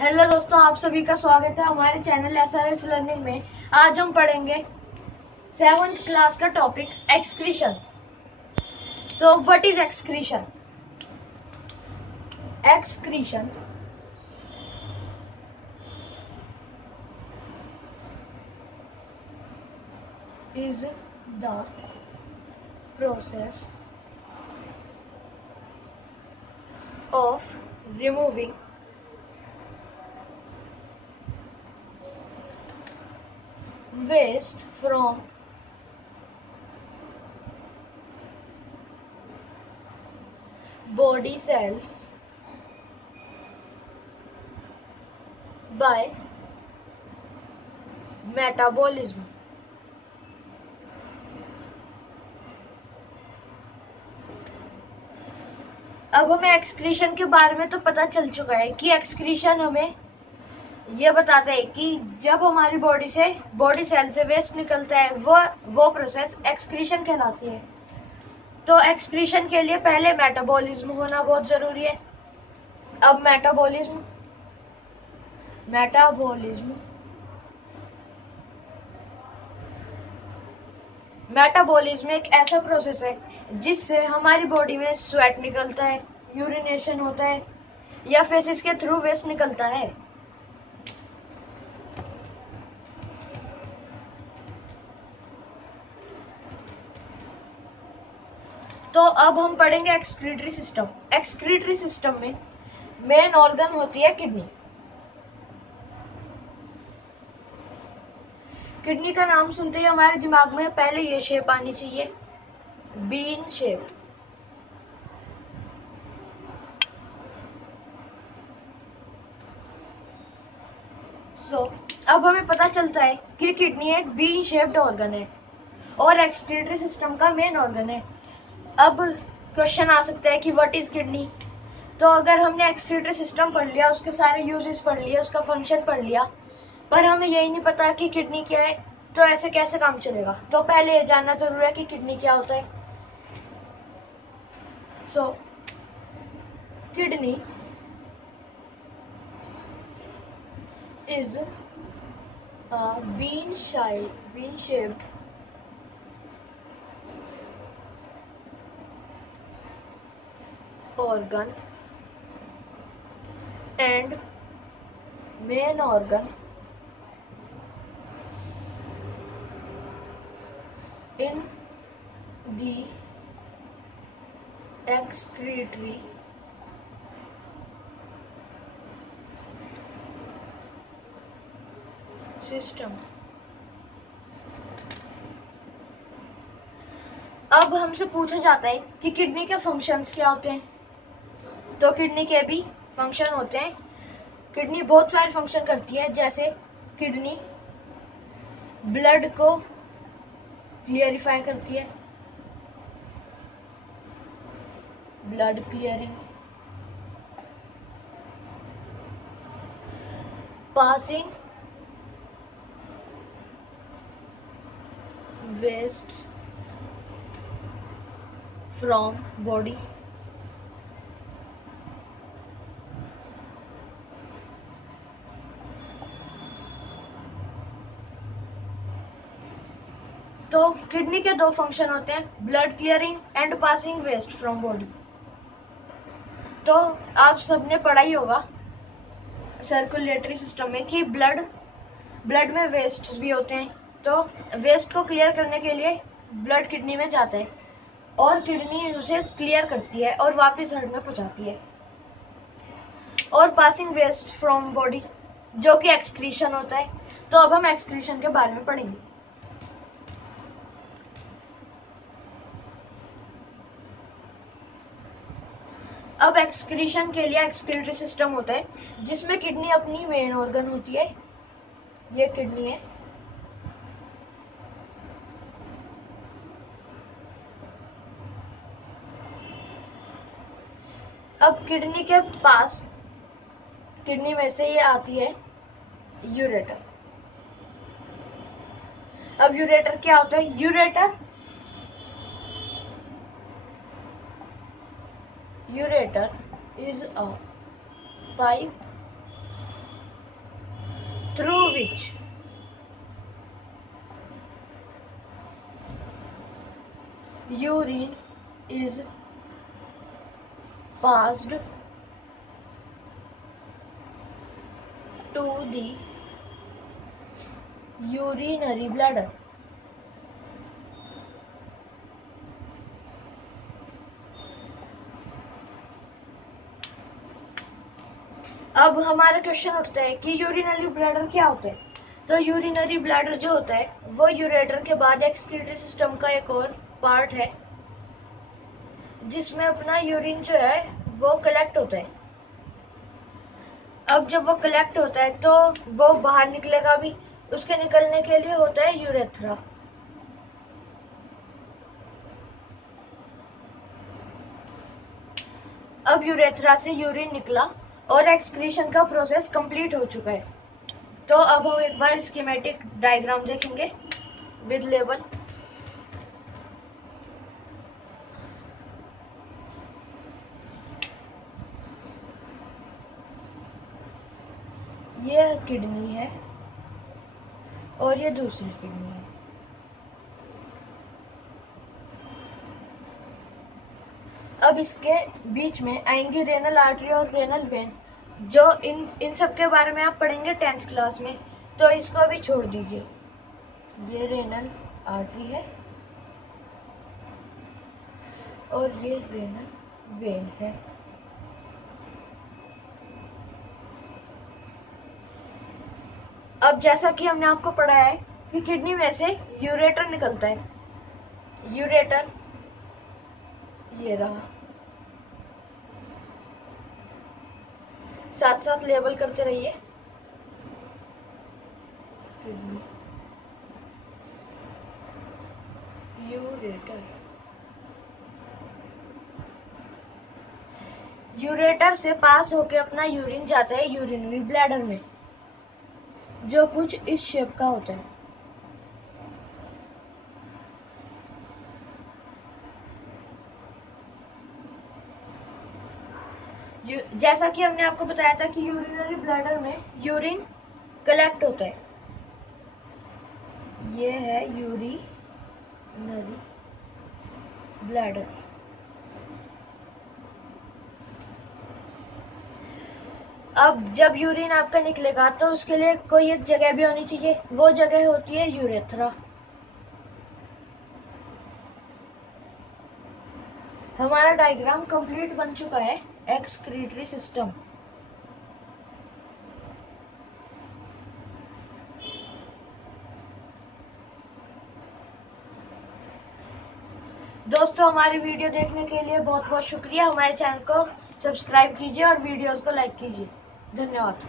Hello दोस्तों, आप सभी का स्वागत है हमारे चैनल SRS लर्निंग में। आज हम पढ़ेंगे 7th क्लास का topic excretion. So what is excretion? Excretion is the process of removing waste from body cells by metabolism. अब हमें एक्सक्रीशन के बारे में तो पता चल चुका है कि एक्सक्रीशन हमें ये बताता है कि जब हमारी बॉडी सेल से वेस्ट निकलता है वो प्रोसेस एक्सक्रीशन कहलाती है। तो एक्सक्रीशन के लिए पहले मेटाबॉलिज्म होना बहुत जरूरी है। अब मेटाबॉलिज्म एक ऐसा प्रोसेस है जिससे हमारी बॉडी में स्वेट निकलता है, यूरिनेशन होता है या फेसेस के थ्रू वेस्ट निकलता है। तो अब हम पढ़ेंगे एक्सक्रीटरी सिस्टम। एक्सक्रीटरी सिस्टम में मेन ऑर्गन होती है किडनी। किडनी का नाम सुनते ही हमारे दिमाग में पहले ये शेप आनी चाहिए, बीन शेप। अब हमें पता चलता है कि किडनी एक बीन शेप्ड ऑर्गन है और एक्सक्रीटरी सिस्टम का मेन ऑर्गन है। अब क्वेश्चन आ सकता है कि व्हाट इज किडनी। तो अगर हमने एक्सक्रीटरी सिस्टम पढ़ लिया, उसके सारे यूजेस पढ़ लिए, उसका फंक्शन पढ़ लिया, पर हमें यही नहीं पता कि किडनी क्या है, तो ऐसे कैसे काम चलेगा। तो पहले ये जानना जरूरी है कि किडनी क्या होता है। सो kidney is a bean-shaped organ and main organ in the excretory system. अब हमसे पूछा जाता है कि किडनी के फंक्शंस क्या होते हैं। तो किडनी के भी फंक्शन होते हैं। किडनी बहुत सारे फंक्शन करती है, जैसे किडनी ब्लड को क्लियरिफाई करती है, blood clearing, passing wastes from body, तो किडनी के दो फंक्शन होते हैं, blood clearing and passing waste from body. तो आप सबने पढ़ा ही होगा सर्कुलेटरी सिस्टम में कि ब्लड में वेस्ट भी होते हैं। तो वेस्ट को क्लियर करने के लिए ब्लड किडनी में जाता है और किडनी उसे क्लियर करती है और वापस हार्ट में पहुंचाती है। और पासिंग वेस्ट फ्रॉम बॉडी, जो कि एक्सक्रीशन होता है। तो अब हम एक्सक्रीशन के बारे में पढ़ेंगे। अब एक्सक्रीशन के लिए एक्सक्रीटरी सिस्टम होता है जिसमें किडनी अपनी मेन ऑर्गन होती है। ये किडनी है। अब किडनी के पास, किडनी में से ये आती है यूरेटर। अब यूरेटर क्या होता है? Ureter is a pipe through which urine is passed to the urinary bladder. अब हमारा क्वेश्चन उठता है कि यूरिनरी ब्लैडर क्या होता है। तो यूरिनरी ब्लैडर जो होता है वो यूरेटर के बाद एक्सक्रीटरी सिस्टम का एक और पार्ट है जिसमें अपना यूरिन जो है वो कलेक्ट होता है। अब जब वो कलेक्ट होता है तो वो बाहर निकलेगा भी, उसके निकलने के लिए होता है यूरेथ्रा। अब यूरेथ्रा से यूरिन निकला और एक्सक्रीशन का प्रोसेस कंप्लीट हो चुका है। तो अब हम एक बार स्कीमेटिक डायग्राम देखेंगे विद लेबल। ये किडनी है और ये दूसरी किडनी है। अब इसके बीच में आएंगी रेनल आर्टरी और रेनल वेन, जो इन सब के बारे में आप पढ़ेंगे 10th क्लास में, तो इसको भी छोड़ दीजिए। ये रेनल आर्टरी है और ये रेनल वेन है। अब जैसा कि हमने आपको पढ़ाया है कि किडनी में से यूरेटर निकलता है। यूरेटर ये रहा, साथ साथ लेबल करते रहिए। यूरेटर, यूरेटर से पास होके अपना यूरिन जाता है यूरिनरी ब्लैडर में, जो कुछ इस शेप का होता है। जैसा कि हमने आपको बताया था कि यूरिनरी ब्लैडर में यूरिन कलेक्ट होता है। ये है यूरिनरी ब्लैडर। अब जब यूरिन आपका निकलेगा तो उसके लिए कोई एक जगह भी होनी चाहिए, वो जगह होती है यूरेथ्रा। हमारा डायग्राम कंप्लीट बन चुका है एक्सक्रीटरी सिस्टम। दोस्तों हमारी वीडियो देखने के लिए बहुत बहुत शुक्रिया। हमारे चैनल को सब्सक्राइब कीजिए और वीडियोस को लाइक कीजिए। धन्यवाद।